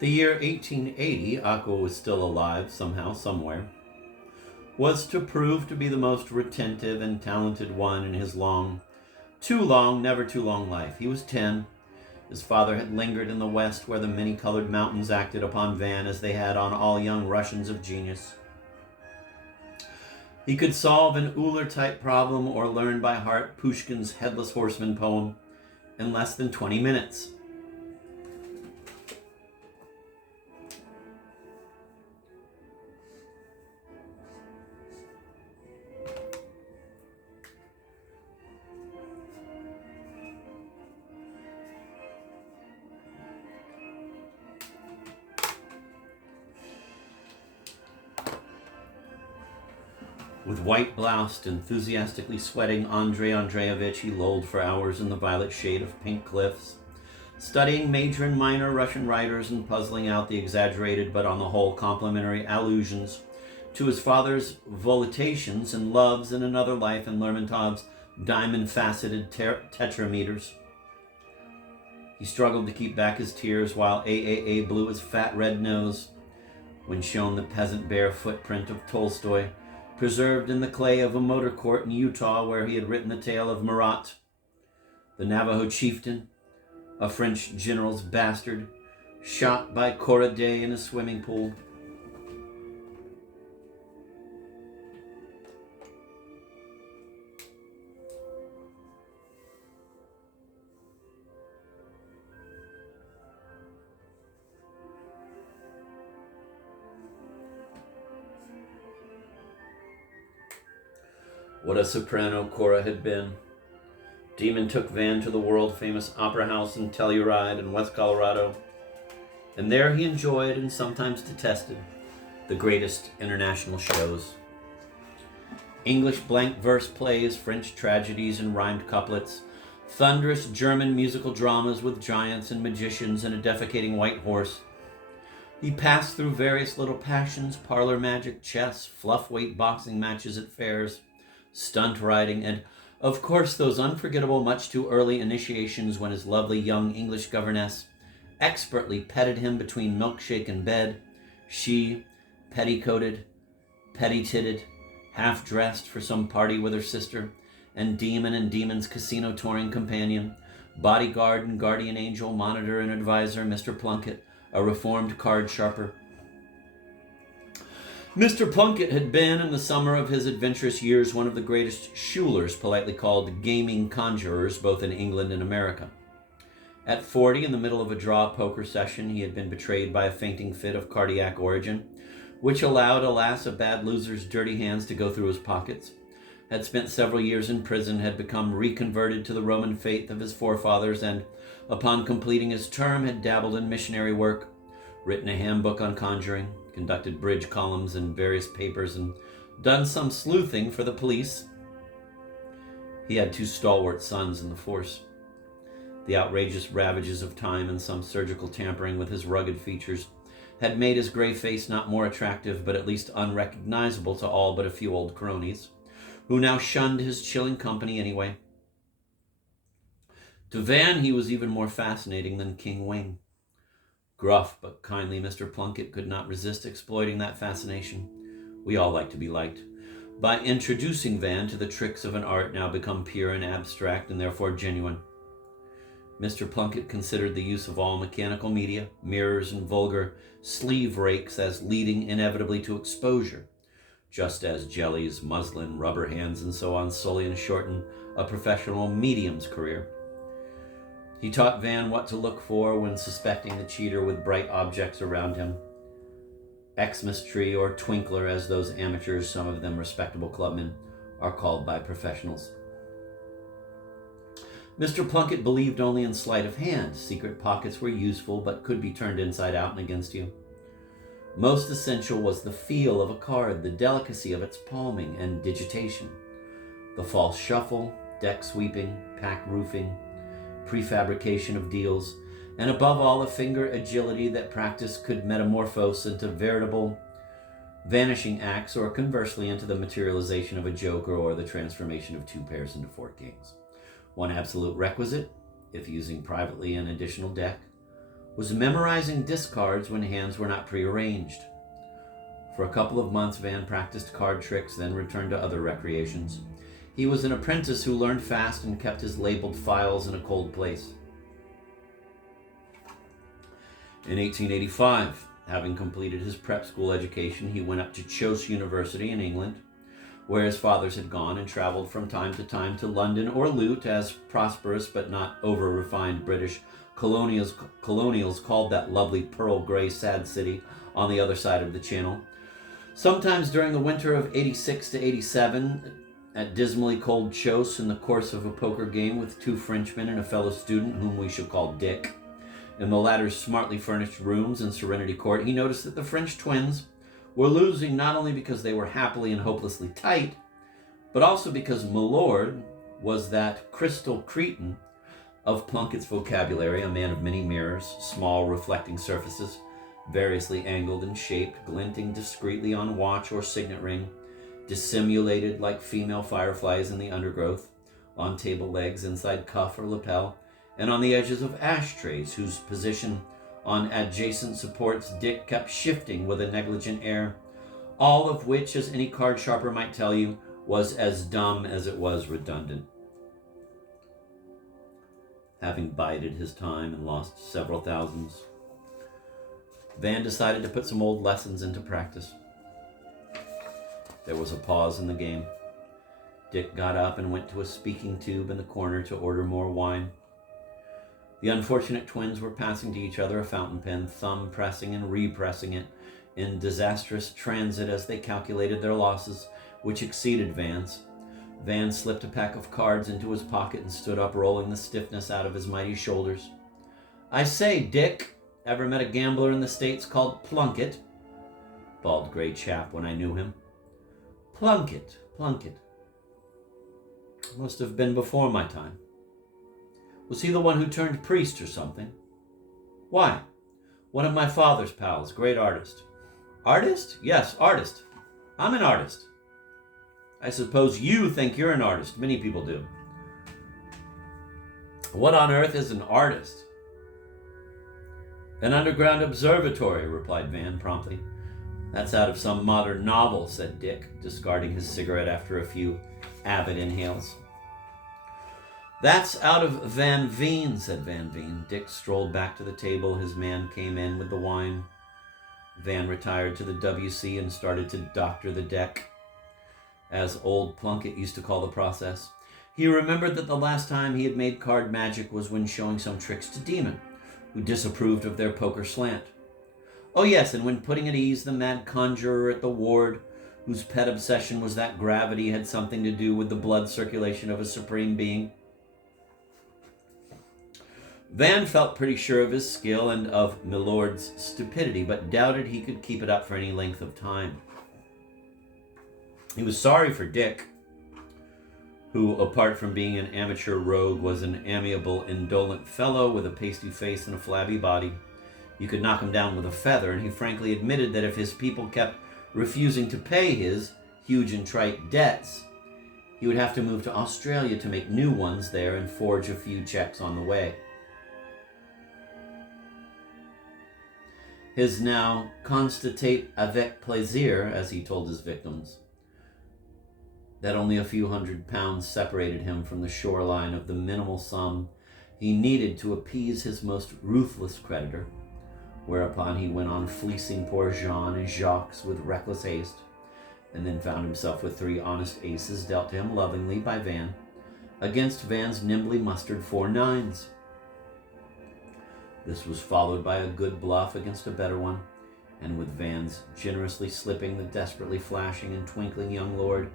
The year 1880, Aqua was still alive somehow, somewhere, was to prove to be the most retentive and talented one in his never too long life. He was 10. His father had lingered in the West where the many-colored mountains acted upon Van as they had on all young Russians of genius. He could solve an Euler-type problem or learn by heart Pushkin's Headless Horseman poem in less than 20 minutes. With white-bloused, enthusiastically sweating Andrei Andreevich, he lolled for hours in the violet shade of pink cliffs, studying major and minor Russian writers and puzzling out the exaggerated but on the whole complimentary allusions to his father's volitations and loves in another life and Lermontov's diamond-faceted tetrameters. He struggled to keep back his tears while AAA blew his fat red nose when shown the peasant bare footprint of Tolstoy, preserved in the clay of a motor court in Utah where he had written the tale of Marat, the Navajo chieftain, a French general's bastard, shot by Cora Day in a swimming pool. What a soprano Cora had been. Demon took Van to the world-famous Opera House in Telluride in West Colorado, and there he enjoyed and sometimes detested the greatest international shows. English blank verse plays, French tragedies and rhymed couplets, thunderous German musical dramas with giants and magicians and a defecating white horse. He passed through various little passions, parlor magic, chess, fluff-weight boxing matches at fairs, stunt riding, and, of course, those unforgettable much too early initiations when his lovely young English governess expertly petted him between milkshake and bed, she, petticoated, petty-titted, half-dressed for some party with her sister, and Demon's casino touring companion, bodyguard and guardian angel, monitor and advisor, Mr. Plunkett, a reformed card sharper. Mr. Plunkett had been, in the summer of his adventurous years, one of the greatest Schulers, politely called gaming conjurers, both in England and America. At 40, in the middle of a draw poker session, he had been betrayed by a fainting fit of cardiac origin, which allowed, alas, a bad loser's dirty hands to go through his pockets, had spent several years in prison, had become reconverted to the Roman faith of his forefathers, and, upon completing his term, had dabbled in missionary work, written a handbook on conjuring, conducted bridge columns in various papers, and done some sleuthing for the police. He had 2 stalwart sons in the force. The outrageous ravages of time and some surgical tampering with his rugged features had made his gray face not more attractive, but at least unrecognizable to all but a few old cronies, who now shunned his chilling company anyway. To Van, he was even more fascinating than King Wing. Gruff but kindly, Mr. Plunkett could not resist exploiting that fascination. We all like to be liked. By introducing Van to the tricks of an art now become pure and abstract and therefore genuine. Mr. Plunkett considered the use of all mechanical media, mirrors and vulgar sleeve rakes as leading inevitably to exposure, just as jellies, muslin, rubber hands, and so on sully and shorten a professional medium's career. He taught Van what to look for when suspecting the cheater with bright objects around him. Xmas tree or twinkler, as those amateurs, some of them respectable clubmen, are called by professionals. Mr. Plunkett believed only in sleight of hand. Secret pockets were useful, but could be turned inside out and against you. Most essential was the feel of a card, the delicacy of its palming and digitation, the false shuffle, deck sweeping, pack roofing, prefabrication of deals, and above all, a finger agility that practice could metamorphose into veritable vanishing acts, or conversely into the materialization of a joker or the transformation of 2 pairs into 4 kings. One absolute requisite, if using privately an additional deck, was memorizing discards when hands were not prearranged. For a couple of months, Van practiced card tricks, then returned to other recreations. He was an apprentice who learned fast and kept his labeled files in a cold place. In 1885, having completed his prep school education, he went up to Chose University in England, where his fathers had gone, and traveled from time to time to London or Lute, as prosperous but not over-refined British colonials called that lovely pearl-gray sad city on the other side of the Channel. Sometimes during the winter of 86 to 87, at dismally cold Chose, in the course of a poker game with two Frenchmen and a fellow student whom we shall call Dick, in the latter's smartly furnished rooms in Serenity Court, he noticed that the French twins were losing not only because they were happily and hopelessly tight, but also because Milord was that crystal cretin of Plunkett's vocabulary, a man of many mirrors, small reflecting surfaces, variously angled and shaped, glinting discreetly on watch or signet ring, dissimulated like female fireflies in the undergrowth, on table legs, inside cuff or lapel, and on the edges of ashtrays, whose position on adjacent supports Dick kept shifting with a negligent air, all of which, as any card sharper might tell you, was as dumb as it was redundant. Having bided his time and lost several thousands, Van decided to put some old lessons into practice. There was a pause in the game. Dick got up and went to a speaking tube in the corner to order more wine. The unfortunate twins were passing to each other a fountain pen, thumb pressing and repressing it in disastrous transit as they calculated their losses, which exceeded Van's. Van slipped a pack of cards into his pocket and stood up, rolling the stiffness out of his mighty shoulders. "I say, Dick, ever met a gambler in the States called Plunkett?" Bald gray chap when I knew him. Plunkett. Must have been before my time. Was he the one who turned priest or something? Why? One of my father's pals, great artist. Artist? Yes, artist. I'm an artist. I suppose you think you're an artist. Many people do. What on earth is an artist? An underground observatory, replied Van promptly. That's out of some modern novel, said Dick, discarding his cigarette after a few avid inhales. That's out of Van Veen, said Van Veen. Dick strolled back to the table. His man came in with the wine. Van retired to the WC and started to doctor the deck, as old Plunkett used to call the process. He remembered that the last time he had made card magic was when showing some tricks to Demon, who disapproved of their poker slant. Oh yes, and when putting at ease the mad conjurer at the ward, whose pet obsession was that gravity had something to do with the blood circulation of a supreme being. Van felt pretty sure of his skill and of Milord's stupidity, but doubted he could keep it up for any length of time. He was sorry for Dick, who, apart from being an amateur rogue, was an amiable, indolent fellow with a pasty face and a flabby body. You could knock him down with a feather, and he frankly admitted that if his people kept refusing to pay his huge and trite debts, he would have to move to Australia to make new ones there and forge a few checks on the way. His now constatate avec plaisir, as he told his victims, that only a few £100 separated him from the shoreline of the minimal sum he needed to appease his most ruthless creditor, whereupon he went on fleecing poor Jean and Jacques with reckless haste, and then found himself with 3 honest aces dealt to him lovingly by Van, against Van's nimbly mustered 4 nines. This was followed by a good bluff against a better one, and with Van's generously slipping the desperately flashing and twinkling young lord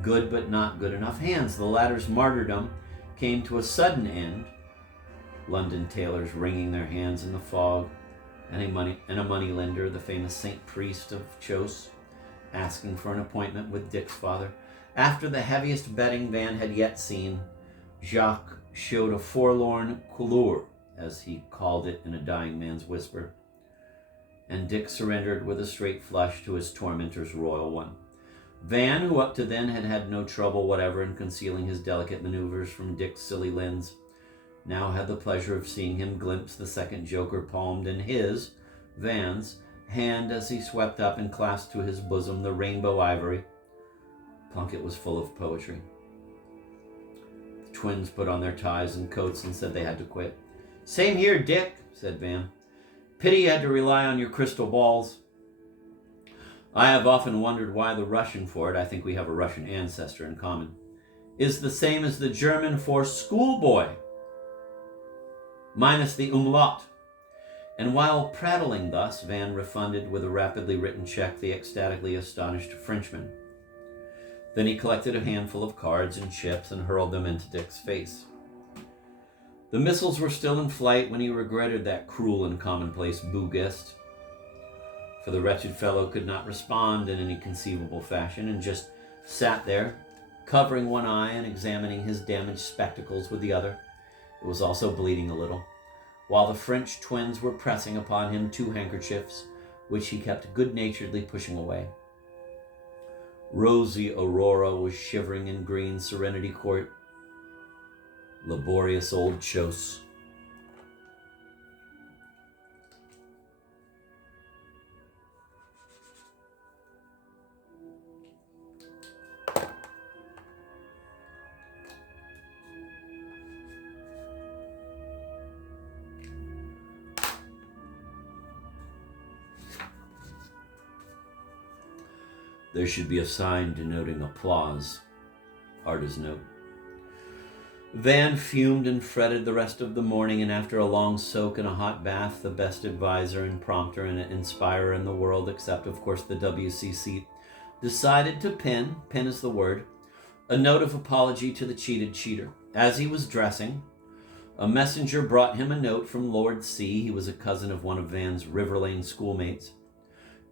good but not good enough hands, the latter's martyrdom came to a sudden end, London tailors wringing their hands in the fog, and a moneylender, the famous Saint Priest of Chose, asking for an appointment with Dick's father. After the heaviest betting Van had yet seen, Jacques showed a forlorn couleur, as he called it in a dying man's whisper, and Dick surrendered with a straight flush to his tormentor's royal one. Van, who up to then had had no trouble whatever in concealing his delicate maneuvers from Dick's silly lens, now had the pleasure of seeing him glimpse the second joker palmed in his, Van's, hand as he swept up and clasped to his bosom the rainbow ivory. Plunkett was full of poetry. The twins put on their ties and coats and said they had to quit. "Same here, Dick," said Van. "Pity you had to rely on your crystal balls." "I have often wondered why the Russian for it, I think we have a Russian ancestor in common, is the same as the German for schoolboy, minus the umlaut." And while prattling thus, Van refunded with a rapidly written check the ecstatically astonished Frenchman. Then he collected a handful of cards and chips and hurled them into Dick's face. The missiles were still in flight when he regretted that cruel and commonplace Bougist, for the wretched fellow could not respond in any conceivable fashion and just sat there, covering one eye and examining his damaged spectacles with the other. It was also bleeding a little, while the French twins were pressing upon him 2 handkerchiefs, which he kept good-naturedly pushing away. Rosy Aurora was shivering in green Serenity Court. Laborious old Chose. There should be a sign denoting applause. Artist note. Van fumed and fretted the rest of the morning, and after a long soak in a hot bath, the best advisor and prompter and inspirer in the world, except of course the WCC, decided to pen is the word, a note of apology to the cheated cheater. As he was dressing, a messenger brought him a note from Lord C. He was a cousin of one of Van's River Lane schoolmates,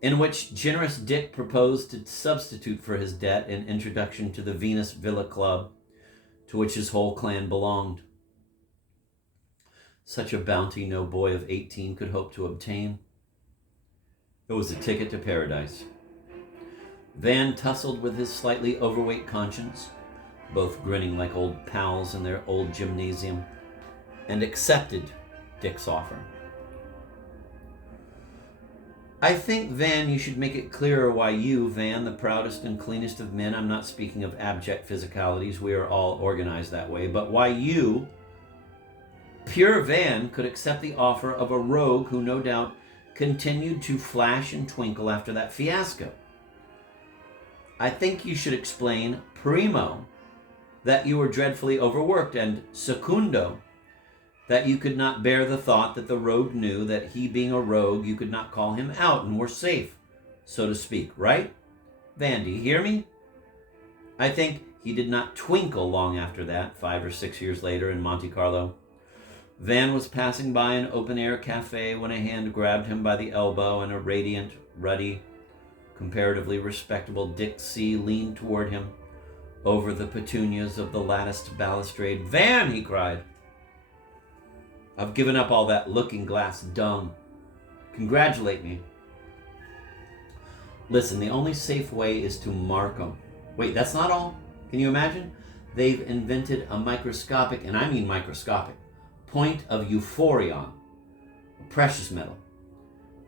in which generous Dick proposed to substitute for his debt an introduction to the Venus Villa Club, to which his whole clan belonged. Such a bounty no boy of 18 could hope to obtain. It was a ticket to paradise. Van tussled with his slightly overweight conscience, both grinning like old pals in their old gymnasium, and accepted Dick's offer. "I think, Van, you should make it clearer why you, Van, the proudest and cleanest of men — I'm not speaking of abject physicalities, we are all organized that way — but why you, pure Van, could accept the offer of a rogue who no doubt continued to flash and twinkle after that fiasco. I think you should explain, primo, that you were dreadfully overworked, and secundo, that you could not bear the thought that the rogue knew that he being a rogue, you could not call him out and were safe, so to speak, right? Van, do you hear me?" I think he did not twinkle long after that, 5 or 6 years later in Monte Carlo. Van was passing by an open-air cafe when a hand grabbed him by the elbow, and a radiant, ruddy, comparatively respectable Dick C. leaned toward him over the petunias of the latticed balustrade. "Van," he cried, "I've given up all that looking-glass dung. Congratulate me. Listen, the only safe way is to mark 'em." Wait, that's not all? Can you imagine? They've invented a microscopic, and I mean microscopic, point of euphorion, a precious metal,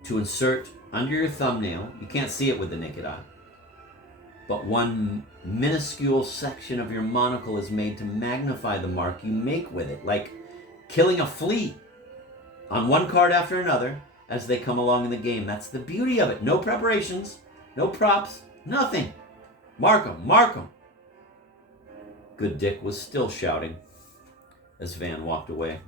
to insert under your thumbnail. You can't see it with the naked eye, but one minuscule section of your monocle is made to magnify the mark you make with it, like killing a flea on one card after another as they come along in the game. That's the beauty of it. No preparations, no props, nothing. Mark 'em, mark 'em. Good Dick was still shouting as Van walked away.